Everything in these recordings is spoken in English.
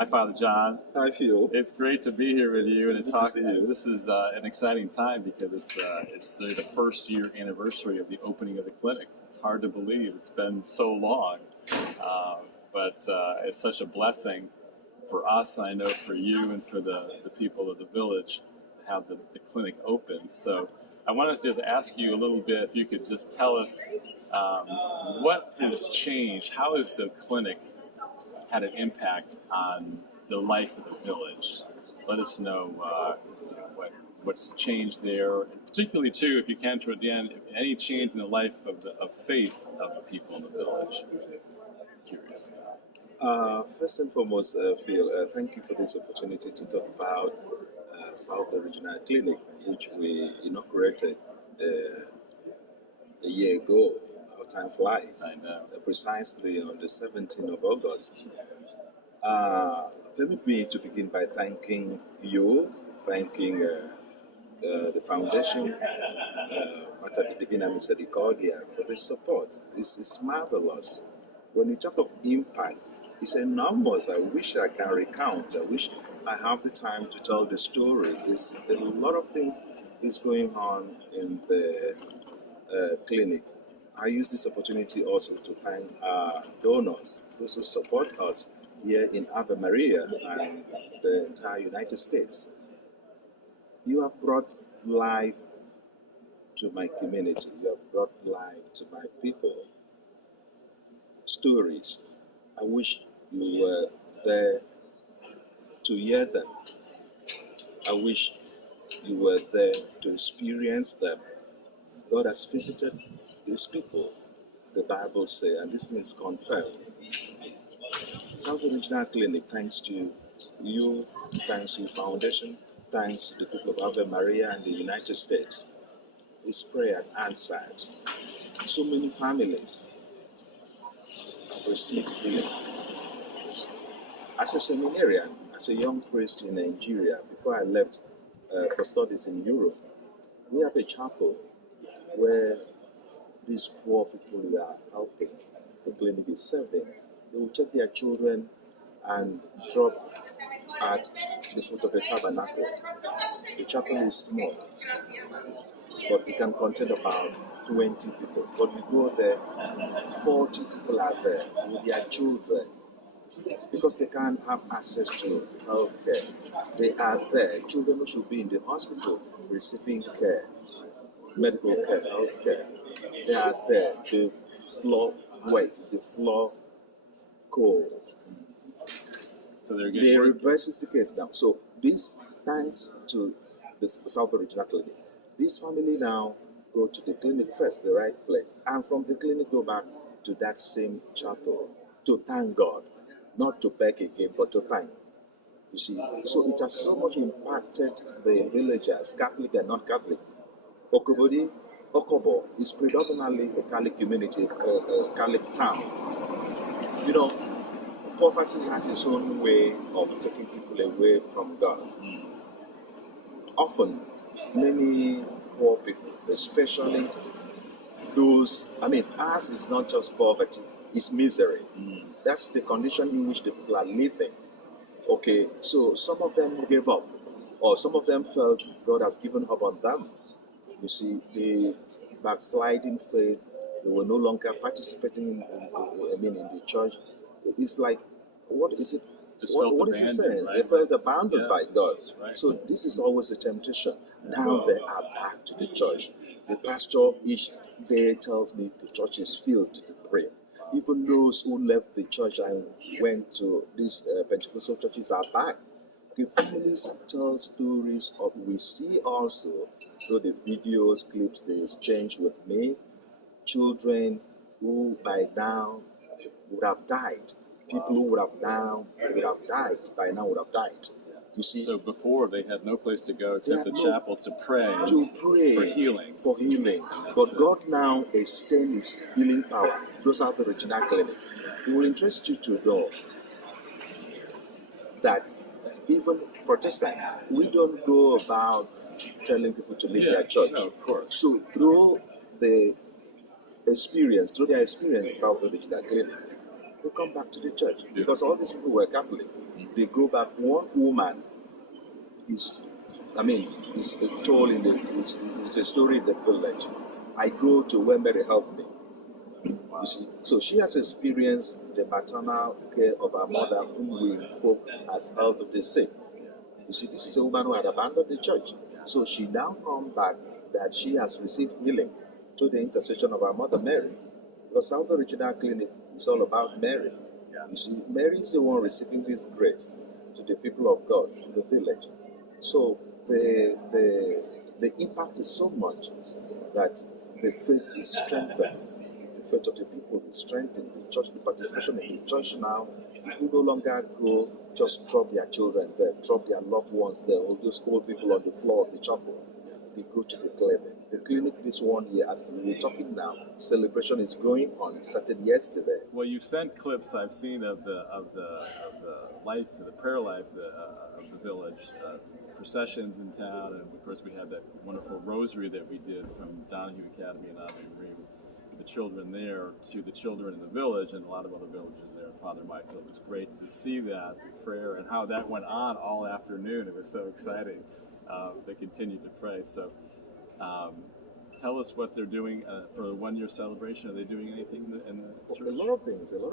Hi, Father John. Hi, Phil. It's great to be here with you and to talk. To see you. This is an exciting time because it's the first year anniversary of the opening of the clinic. It's hard to believe it's been so long, but it's such a blessing for us, and I know for you and for the people of the village to have the clinic open. So I wanted to just ask you a little bit, if you could just tell us what has changed. How has the clinic had an impact on the life of the village? Let us know what's changed there, and particularly too, if you can, toward the end, any change in the life of faith of the people in the village. Curious. First and foremost, Phil, thank you for this opportunity to talk about Salve Regina Clinic, which we inaugurated a year ago. How time flies. I know. Precisely on the 17th of August. Permit me to begin by thanking you, thanking the foundation, the Divinae Misericordiae, for the support. This is marvelous. When you talk of impact, it's enormous. I wish I can recount. I wish I have the time to tell the story. There's a lot of things is going on in the clinic. I use this opportunity also to thank our donors, those who support us here in Ave Maria and the entire United States. You have brought life to my community. You have brought life to my people. Stories. I wish you were there to hear them. I wish you were there to experience them. God has visited His people, the Bible says, and this is confirmed. Salve Regina Clinic, thanks to you, thanks to the foundation, thanks to the people of Ave Maria and the United States, is prayer answered. So many families have received healing. As a seminarian, as a young priest in Nigeria, before I left for studies in Europe, we have a chapel where these poor people we are helping, the clinic is serving. They will take their children and drop at the foot of the tabernacle. The chapel is small, but it can contain about 20 people. But we go there, 40 people are there with their children because they can't have access to health care. They are there. Children who should be in the hospital receiving care, medical care, health care. They are there. The floor wet, the floor cold. So they reverses the case now. So this, thanks to the Salve Regina Clinic, this family now go to the clinic first, the right place, and from the clinic go back to that same chapel to thank God, not to beg again, but to thank. You see, so it has so much impacted the villagers, Catholic and not Catholic. Okopedi Okobo is predominantly a Catholic community, a Catholic town. You know, poverty has its own way of taking people away from God. Often, many poor people, especially those, ours is not just poverty, it's misery. That's the condition in which the people are living. Okay, so some of them gave up, or some of them felt God has given up on them. You see, the backsliding faith, they were no longer participating in the church. It's like, what is it? What is the sense? Right? They felt abandoned by God. Right. So this is always a temptation. Now they are back to the church. The pastor each day tells me the church is filled to the brim. Even those who left the church and went to these Pentecostal churches are back. The families tell stories of, we see also through the videos, clips they exchange with me, children who by now would have died. People who would have died by now would have died. You see, so before they had no place to go except the chapel to pray for healing. But God now extends His healing power through Salve Regina Clinic. It will interest you to know that even Protestants, we don't go about telling people to leave their church. No, of course. So through their experience, Salve Regina Clinic, they come back to the church because all these people were Catholic. They go back. One woman is, it's told in the, it's a story in the village. I go to where Mary helped me. You see, so she has experienced the maternal care of her mother, whom we folk as health of the sick. You see, this is a woman who had abandoned the church. So she now come back that she has received healing through the intercession of our mother Mary. Because Salve Regina Clinic is all about Mary. You see, Mary is the one receiving this grace to the people of God in the village. So the impact is so much that the faith is strengthened. The faith of the people is strengthened. The church, the participation in the church now, people no longer go just drop their children there, drop their loved ones there, or those old people on the floor of the chapel. They go to the clinic. The clinic this 1 year, as we're talking now, celebration is going on. It started yesterday. Well, you sent clips I've seen of the life, the prayer life of the village, processions in town, and of course we had that wonderful rosary that we did from Donahue Academy and Ave Maria, the children there to the children in the village and a lot of other villages there. Father Michael, it was great to see that prayer and how that went on all afternoon. It was so exciting. They continued to pray. So tell us what they're doing for the 1 year celebration. Are they doing anything in the church? A lot of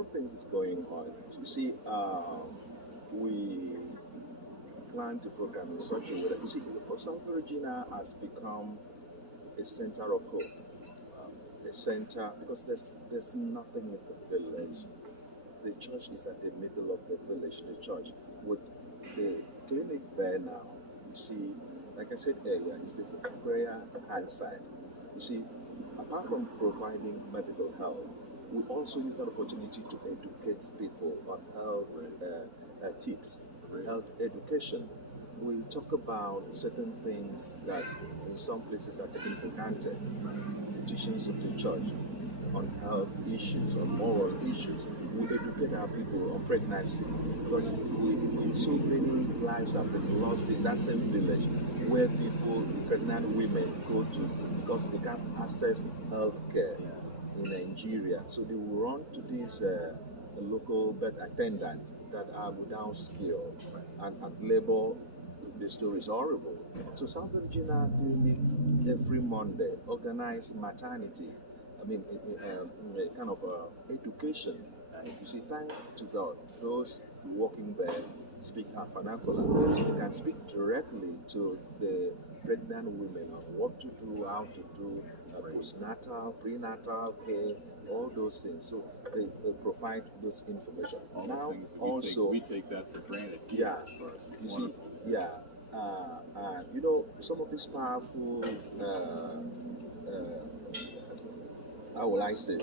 things is going on. You see, we planned the program in such a way that, you see, Salve Regina has become a center of hope. A center, because there's nothing in the village. The church is at the middle of the village, the church. With the clinic there now, you see, like I said earlier, it's the prayer answered. You see, apart from providing medical health, we also use that opportunity to educate people on health tips, health education. We talk about certain things that in some places are taken for granted. The teachings of the church on health issues, on moral issues. We educate our people on pregnancy because so many lives have been lost in that same village where people, pregnant women, go to because they can't access health care in Nigeria. So they will run to these local birth attendants that are without skill and labor. The story is horrible. So Salve Regina Clinic every Monday organize maternity. A kind of education. You see, thanks to God, those working there speak our vernacular. So they can speak directly to the pregnant women on what to do, how to do postnatal, prenatal care, all those things. So they provide those information. All now, the things also, we take that for granted. Yeah, You see, some of these powerful how will I say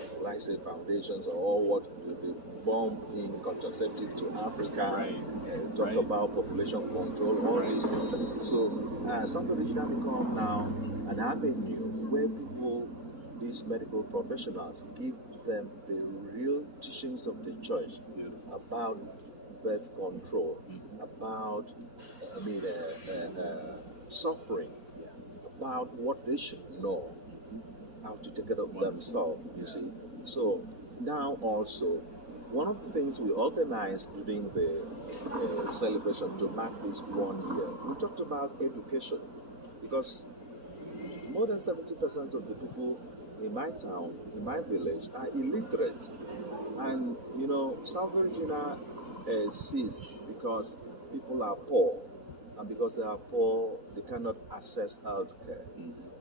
foundations or what they bomb in contraceptive to Africa, talk about population control, all these things. So Salve Regina become now an avenue where people, these medical professionals, give them the real teachings of the church about birth control, about suffering, about what they should know, how to take care of themselves, you see. So now also, one of the things we organized during the celebration to mark this 1 year, we talked about education, because more than 70% of the people in my town, in my village, are illiterate. And, Salve Regina ceased because people are poor. And because they are poor, they cannot access health care.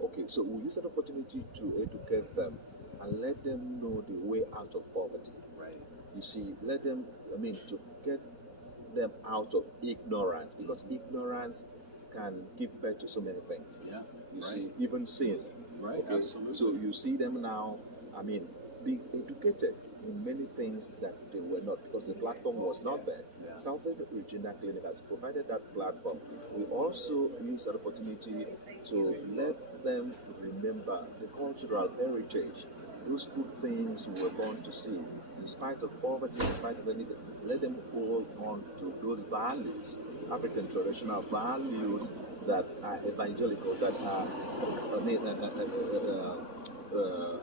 Okay, so we use that opportunity to educate them and let them know the way out of poverty. Right. You see, let them, to get them out of ignorance, because ignorance can give birth to so many things. Yeah. You see, even sin. Right, okay? Absolutely. So you see them now, being educated in many things that they were not, because the platform was not there. Yeah. Salve Regina Clinic has provided that platform. We also use that opportunity to let them remember the cultural heritage, those good things we were born to see, in spite of poverty, in spite of anything. Let them hold on to those values, African traditional values that are evangelical, that are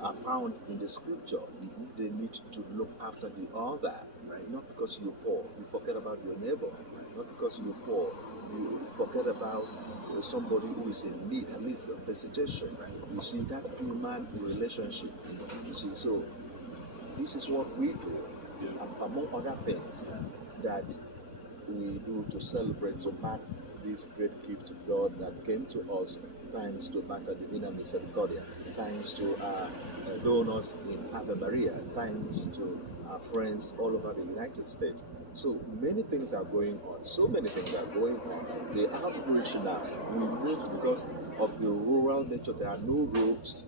are found in the scripture, they need to look after the other. Right. Not because you're poor, you forget about your neighbor. Not because you're poor, you forget about somebody who is in need, at least a visitation. You see, that human relationship. You see, so this is what we do, among other things that we do to celebrate, to mark this great gift of God that came to us thanks to Mater Divinae Misericordiae, thanks to our donors in Ave Maria, thanks to our friends all over the United States. So many things are going on. So many things are going on. The outreach now, we moved because of the rural nature. There are no roads.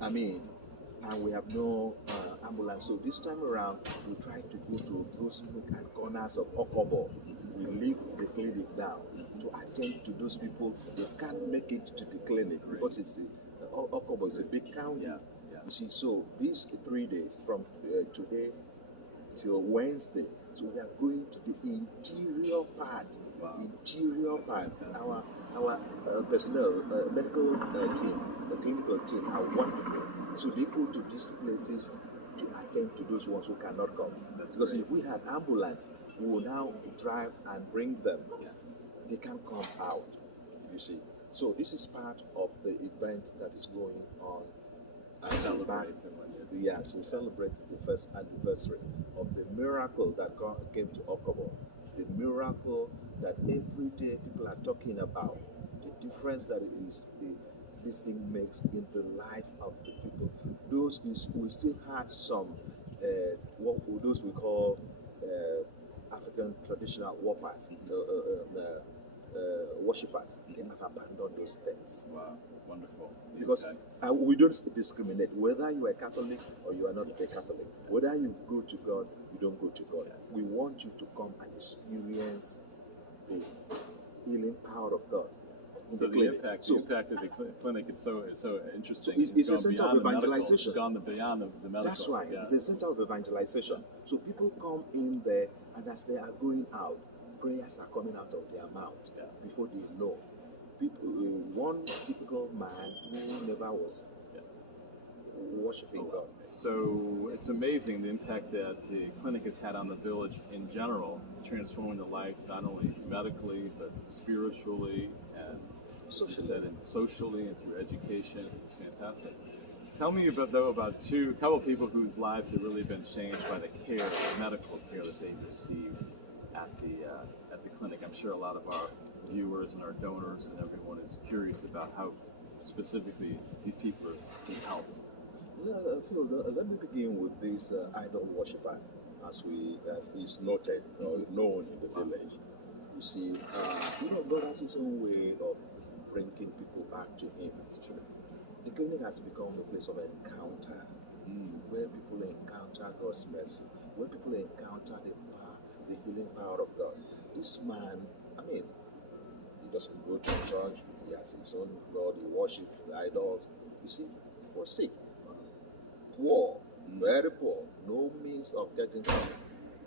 And we have no ambulance. So this time around, we try to go to those nook and corners of Okobo. We leave the clinic now to attend to those people who can't make it to the clinic because Okobo is a big county. You see, so these 3 days from today till Wednesday, so we are going to the interior part. Our personnel, medical team, the clinical team are wonderful. So they go to these places to attend to those ones who cannot come. Because if we had ambulance, we will now drive and bring them. They can't come out, you see. So this is part of the event that is going on. Yes, we celebrate the first anniversary of the miracle that God came to Okobo. The miracle that every day people are talking about. The difference that this thing makes in the life of the people. We still had some those we call African traditional worshippers, worshippers. They have abandoned those things. Wow, wonderful. Because we don't discriminate whether you are Catholic or you are not a Catholic. Whether you go to God, you don't go to God. We want you to come and experience the healing power of God. So the impact of the clinic is so interesting. So it's a center of evangelization. It's gone beyond the medical. That's right. Yeah. It's a center of evangelization. So people come in there, and as they are going out, prayers are coming out of their mouth before they know. People, one typical man who never was worshiping God. So it's amazing the impact that the clinic has had on the village in general, transforming the life not only medically but spiritually and socially and through education. It's fantastic. Tell me about a couple of people whose lives have really been changed by the medical care that they've received at the clinic. I'm sure a lot of our viewers and our donors and everyone is curious about how specifically these people are being helped. Phil, let me begin with this idol worshiper, as is noted or known in the village. You see, God has his own way of bringing people back to him. It's true. The clinic has become a place of encounter, where people encounter God's mercy, where people encounter the healing power of God. This man, he doesn't go to church, he has his own God, he worships the idols. You see, he was sick, poor, very poor, no means of getting help.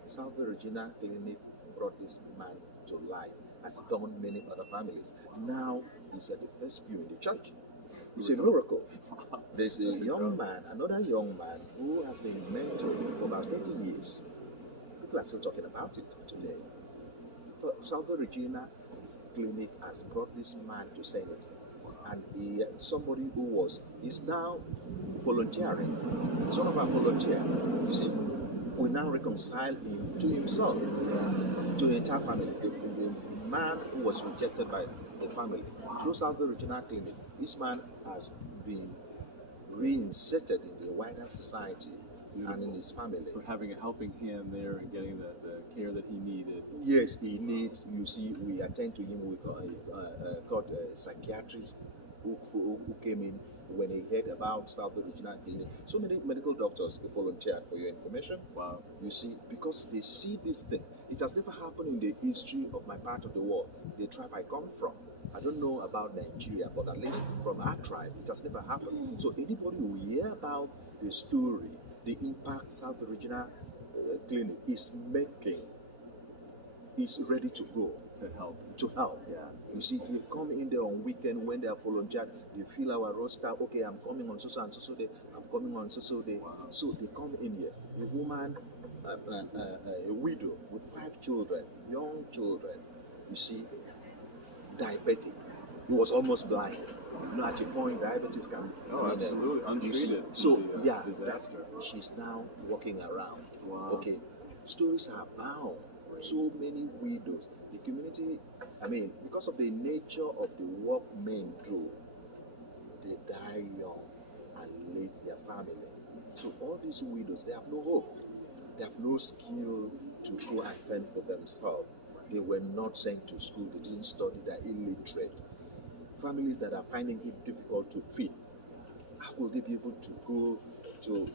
Salve Regina Clinic brought this man to life, has done many other families. Now he's at the first pew in the church. It's a miracle. There's another young man who has been mentored for about 30 years. People are still talking about it today. Salve Regina Clinic has brought this man to sanity. And somebody who is now volunteering. It's one of our volunteers. You see, we now reconcile him to himself, to the entire family. The man who was rejected by the family. Through Salve Regina Clinic, this man has been reinserted in the wider society. Beautiful. And in his family. For having a helping hand there and getting the care that he needed. Yes, he needs. You see, we attend to him. We got a psychiatrist who came in when he heard about Salve Regina Clinic. So many medical doctors volunteered, for your information. Wow. You see, because they see this thing. It has never happened in the history of my part of the world, the tribe I come from. I don't know about Nigeria, but at least from our tribe, it has never happened. So anybody who hear about the story, the impact Salve Regina Clinic is making is ready to go To help. to help. Yeah. You see, they come in there on weekend when they are volunteer. They fill our roster. Okay, I'm coming on so and so day. I'm coming on so day. Wow. So they come in here. A woman, a widow with 5 children, young children. You see, diabetic. He was almost blind. You know, at a point, diabetes can. Oh, absolutely. Untreated. So can be a yeah, disaster. she's now walking around. Wow. Okay, stories are bound. So many widows. The community, I mean, because of the nature of the work men do, they die young and leave their family. So all these widows, they have no hope. They have no skill to go and fend for themselves. They were not sent to school. They didn't study. They're illiterate. Families that are finding it difficult to feed, how will they be able to go to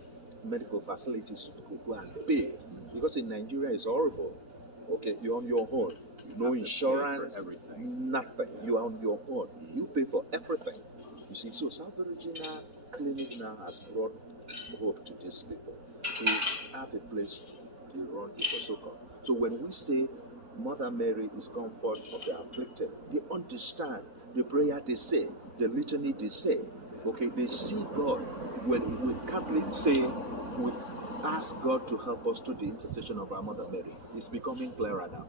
medical facilities to go and pay? Because in Nigeria, it's horrible. Okay, you're on your own. No insurance, nothing. You are on your own. You pay for everything. You see, so Salve Regina Clinic now has brought hope to these people. They have a place they run for so-called. So when we say Mother Mary is comfort of the afflicted, they understand the prayer they say, the litany they say. Okay, they see God. When we Catholics say we ask God to help us through the intercession of our Mother Mary, it's becoming clearer now.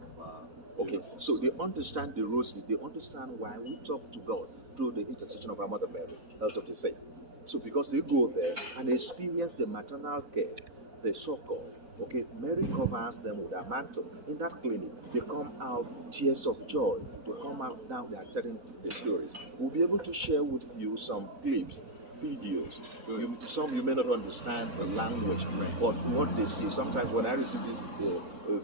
Okay, so they understand the rosary, they understand why we talk to God through the intercession of our Mother Mary, health of the saint. So because they go there and experience the maternal care, the succor, okay, Mary covers them with her mantle. In that clinic, they come out tears of joy. They come out now, they are telling the stories. We'll be able to share with you some clips, videos. Some you may not understand the language, but what they see. Sometimes when I receive these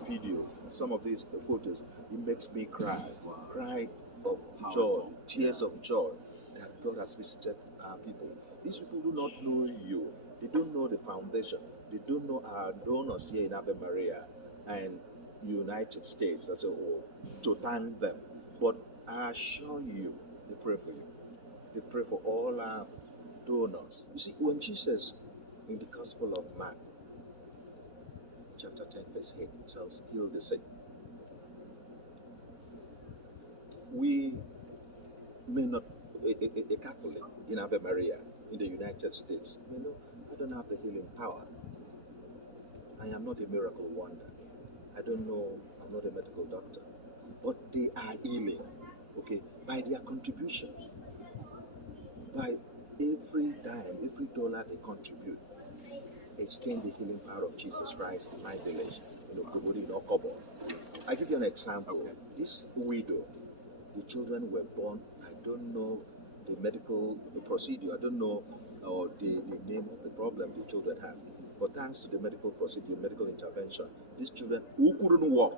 videos, some of these photos, it makes me cry. Cry of joy, tears of joy that God has visited our people. These people do not know you. They don't know the foundation. They don't know our donors here in Ave Maria and United States as a whole to thank them. But I assure you, they pray for you. They pray for all our donors. You see, when Jesus in the Gospel of Mark, chapter 10, verse 8, tells, heal the sick. We may not, a Catholic in Ave Maria in the United States, may know, I don't have the healing power. I am not a miracle wonder. I don't know, I'm not a medical doctor. But they are healing, okay, by their contribution. By every dime, every dollar they contribute, extend the healing power of Jesus Christ in my village, in Okopedi Okobo. I give you an example. Okay. This widow, the children were born, I don't know the medical procedure, I don't know or the name of the problem the children have. But thanks to the medical procedure, medical intervention, these children who couldn't walk,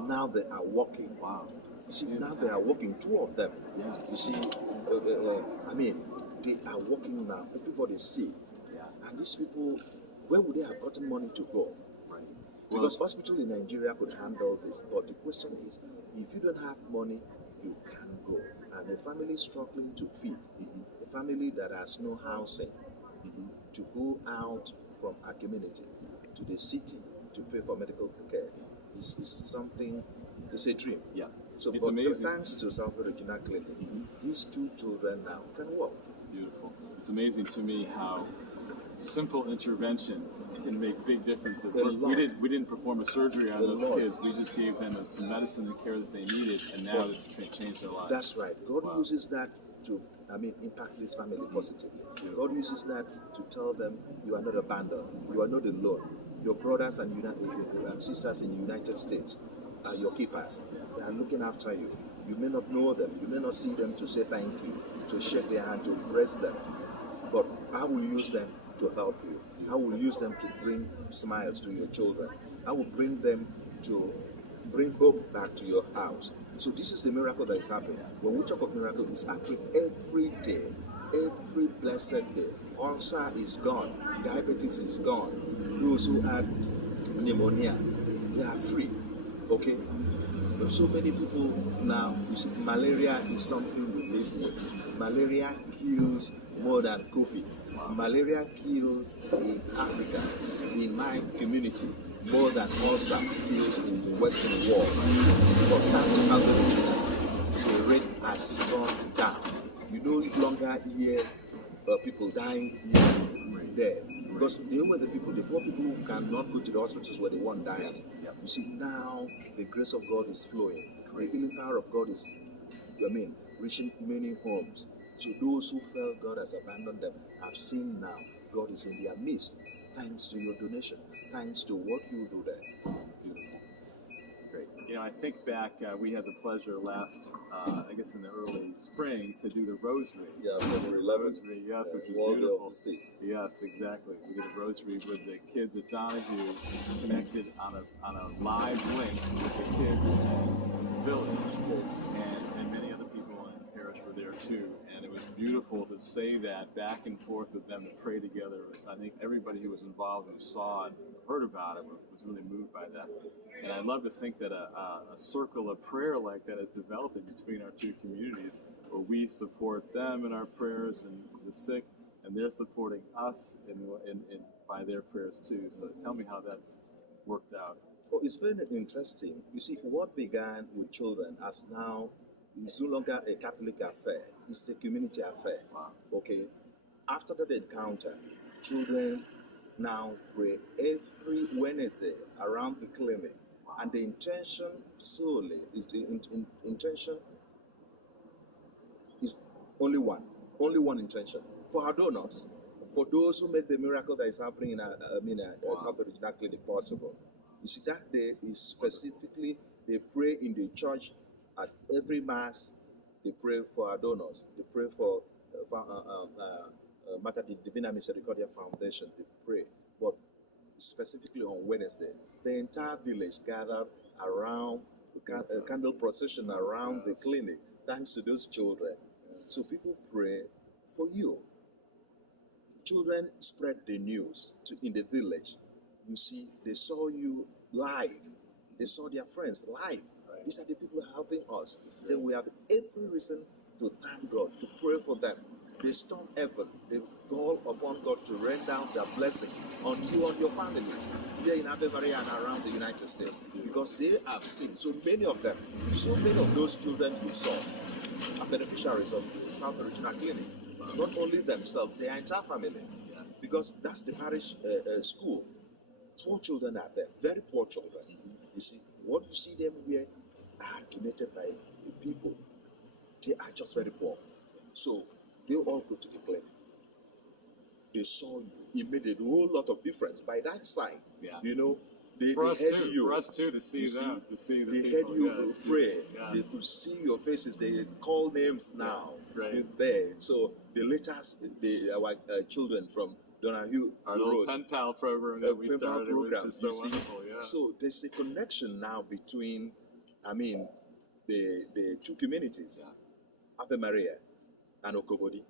now they are walking. Wow. You see, now they are walking, 2 of them. Yeah. You see, I mean, they are walking now. Everybody see. Yeah. And these people, where would they have gotten money to go? Right. Because hospital in Nigeria could handle this. But the question is, if you don't have money, you can't go. And a family struggling to feed, a family that has no housing, to go out from our community to the city to pay for medical care is something, it's a dream. Yeah. So it's amazing. Thanks to Salve Regina Clinic, these 2 children now can walk. Beautiful. It's amazing to me how simple interventions can make big differences. We didn't perform a surgery on those kids. We just gave them some medicine and care that they needed, and now it's changed their lives. That's right. God uses that to, impact this family positively. God uses that to tell them you are not abandoned, you are not alone. Your brothers and sisters in the United States are your keepers. They are looking after you. You may not know them, you may not see them to say thank you, to shake their hand, to bless them. But I will use them to help you. I will use them to bring smiles to your children. I will bring them to bring hope back to your house. So this is the miracle that is happening. When we talk of miracle, it's happening every day, every blessed day. Ulcer is gone, diabetes is gone. Those who had pneumonia, they are free. Okay? But so many people now, you see, malaria is something we live with. Malaria kills more than COVID. Malaria kills in Africa, in my community. more than ulcer kills in the Western world. For cancer, Salve Regina, the rate has gone down. You no longer hear people dying there. Because they were the people, the poor people who cannot go to the hospitals where they want dying. Yep. You see, now the grace of God is flowing. The healing power of God is, reaching many homes. So those who felt God has abandoned them have seen now God is in their midst. Thanks to your donation. Thanks to what you do there. Beautiful. Great. You know, I think back, we had the pleasure last, I guess in the early spring, to do the rosary. Yeah, February 11th. Rosary, yes, which is well beautiful. To see. Yes, exactly. We did a rosary with the kids at Donahue, connected on a live link with the kids in the village, Yes. and many other people in the parish were there too. And it was beautiful to say that back and forth with them, to pray together. I think everybody who was involved, who saw it, heard about it, was really moved by that. And I love to think that a circle of prayer like that is developing between our two communities, where we support them in our prayers and the sick, and they're supporting us in by their prayers too. So tell me how that's worked out. Well, it's very interesting. You see, what began with children as now is no longer a Catholic affair. It's a community affair. Wow. Okay. After that encounter, children now pray every Wednesday around the clinic. Wow. And the intention solely is intention is only one intention for our donors, for those who make the miracle that is happening in Salve Regina Clinic possible. You see, that day is specifically, they pray in the church at every mass. They pray for our donors. They pray for Divinae Misericordiae Foundation. They pray, but specifically on Wednesday, the entire village gathered around a candle procession around the clinic, thanks to those children. So people pray for you. Children spread the news in the village. You see, they saw you live. They saw their friends live. Right. These are the people helping us. Then we have every reason to thank God, to pray for them. They storm heaven. They call upon God to rain down their blessing on you and your families here in Ave Maria and around the United States. Because they have seen so many of them, so many of those children you saw are beneficiaries of Salve Regina Clinic. Not only themselves, their entire family. Because that's the parish school. 4 children are there, very poor children. You see, what you see them here are donated by the people. They are just very poor. So they all go to the clinic. They saw you. It made a whole lot of difference. By that side, they for us heard too, you. For us too, to see them, to see the they people. Heard you pray. Yeah. They could see your faces. They call names now. It's great. There. So the letters, our children from Donahue, our little pen pal program that we started, program, was so wonderful. Yeah. So there's a connection now between, the two communities, Ave Maria and Okopedi.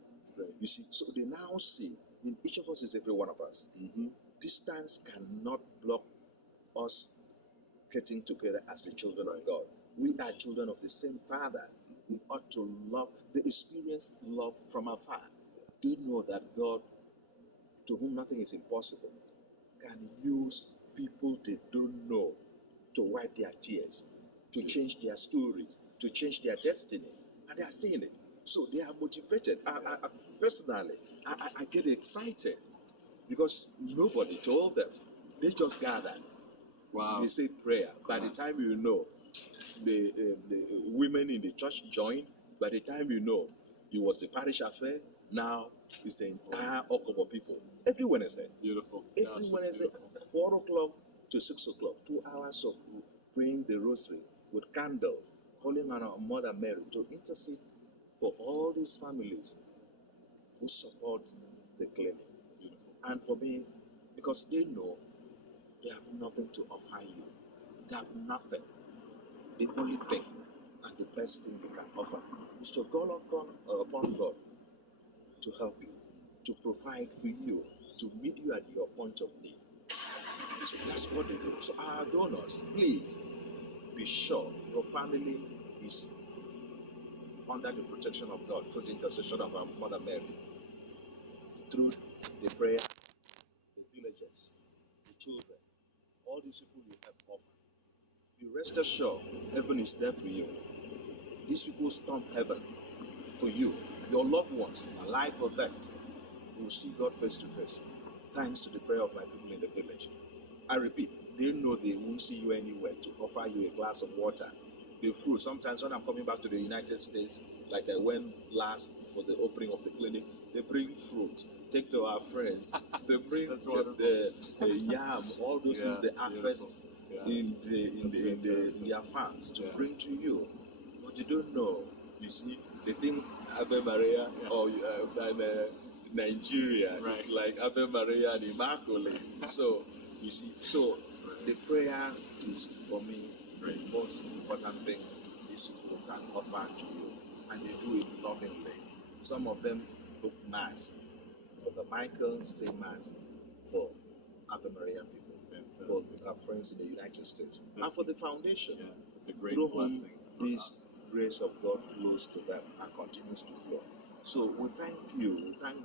You see, so they now see in each of us is every one of us. Mm-hmm. Distance cannot block us getting together as the children of God. We are children of the same Father. We ought to love. They experience love from afar. They know that God, to whom nothing is impossible, can use people they don't know to wipe their tears, to change their stories, to change their destiny. And they are seeing it. So they are motivated. Personally, I get excited because nobody told them. They just gathered. Wow. They say prayer. By the time you know, the women in the church joined. By the time you know, it was the parish affair. Now it's the entire Okobo people. Every Wednesday. Beautiful. Every Wednesday, 4 o'clock to 6 o'clock, 2 hours of praying the rosary with candle, calling on our Mother Mary to intercede for all these families who support the clinic. Beautiful. And for me, because they know they have nothing to offer you. They have nothing. The only thing and the best thing they can offer is to call upon God to help you, to provide for you, to meet you at your point of need. So that's what they do. So our donors, please be sure your family is under the protection of God through the intercession of our Mother Mary, through the prayer, the villagers, the children, all these people you have offered. Be rest assured, heaven is there for you. These people storm heaven for you. Your loved ones, alive or dead, will see God face to face. Thanks to the prayer of my people in the village. I repeat, they know they won't see you anywhere to offer you a glass of water. The fruit. Sometimes when I'm coming back to the United States, like I went last for the opening of the clinic, they bring fruit. Take to our friends. They bring the yam, all those things they harvest in their farms to bring to you. But you don't know. You see, they think Ave Maria or Nigeria is like Ave Maria and Immaculate. So you see, so the prayer is for me the most important thing these people can offer to you, and they do it lovingly. Some of them book mass for the Michael, say mass for Ave Maria people, for our friends in the United States, and for the foundation. Yeah, it's a great blessing. This grace of God flows to them and continues to flow. So we thank you. We thank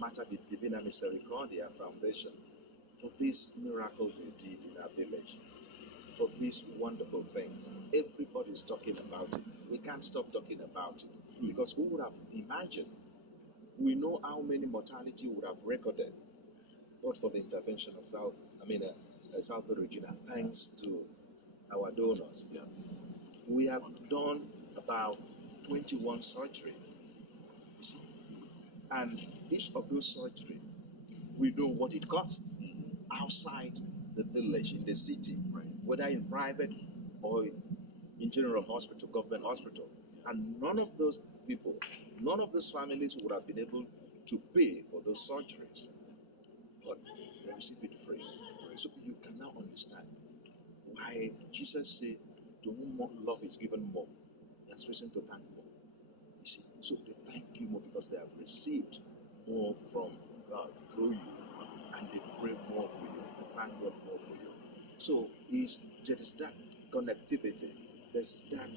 Mater Divinae Misericordiae Foundation for these miracles you did in our village, for these wonderful things. Everybody's talking about it. We can't stop talking about it because who would have imagined? We know how many mortality would have recorded, but for the intervention of Salve Regina, thanks to our donors. Yes. We have done about 21 surgery. You see? And each of those surgery, we know what it costs outside the village, in the city, whether in private or in general hospital, government hospital. And none of those people, none of those families would have been able to pay for those surgeries, but they receive it free. So you can now understand why Jesus said, to whom more love is given more, he has reason to thank more. You see, so they thank you more because they have received more from God through you, and they pray more for you, they thank God more for you. So there is that connectivity. There's that,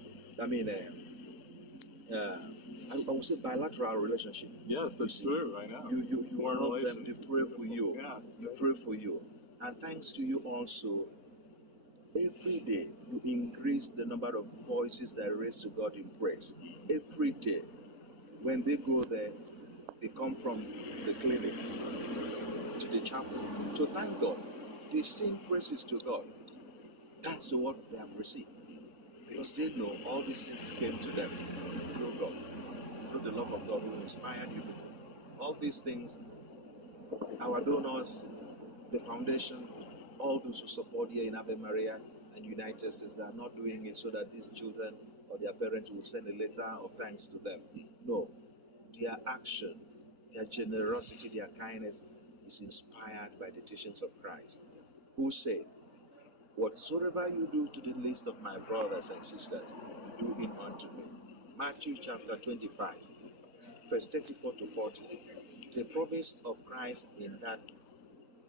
I would say bilateral relationship. Yes, that's true. I know. You help them, they pray for you. Yeah, you pray for you. And thanks to you also, every day you increase the number of voices that raise to God in praise. Every day. When they go there, they come from the clinic to the chapel to thank God. They sing praises to God. That's the word they have received. Because they know all these things came to them through God, through the love of God who inspired you. All these things, our donors, the foundation, all those who support here in Ave Maria and United States, they are not doing it so that these children or their parents will send a letter of thanks to them. No. Their action, their generosity, their kindness is inspired by the teachings of Christ, who said, whatsoever you do to the least of my brothers and sisters, you do it unto me. Matthew chapter 25, verse 34 to 40. The promise of Christ in that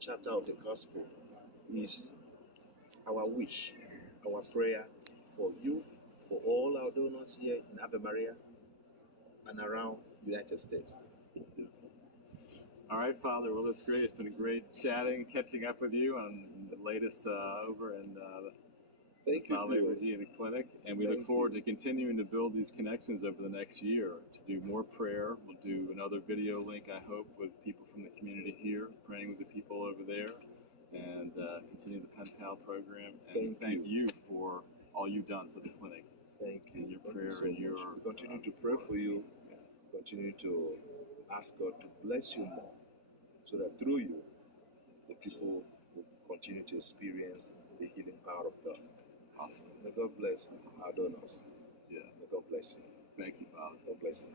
chapter of the gospel is our wish, our prayer for you, for all our donors here in Ave Maria and around the United States. All right, Father. Well, that's great. It's been great chatting, catching up with you on the latest over in the Salve Regina Medical Clinic. And we look forward to continuing to build these connections over the next year, to do more prayer. We'll do another video link, I hope, with people from the community here, praying with the people over there, and continue the pen pal program. And thank you for all you've done for the clinic. Thank you. And your prayer and your... We continue to pray for you. Continue to ask God to bless you more, so that through you, the people will continue to experience the healing power of God. Awesome. May God bless our donors. Yeah. May God bless you. Thank you, Father. God bless you.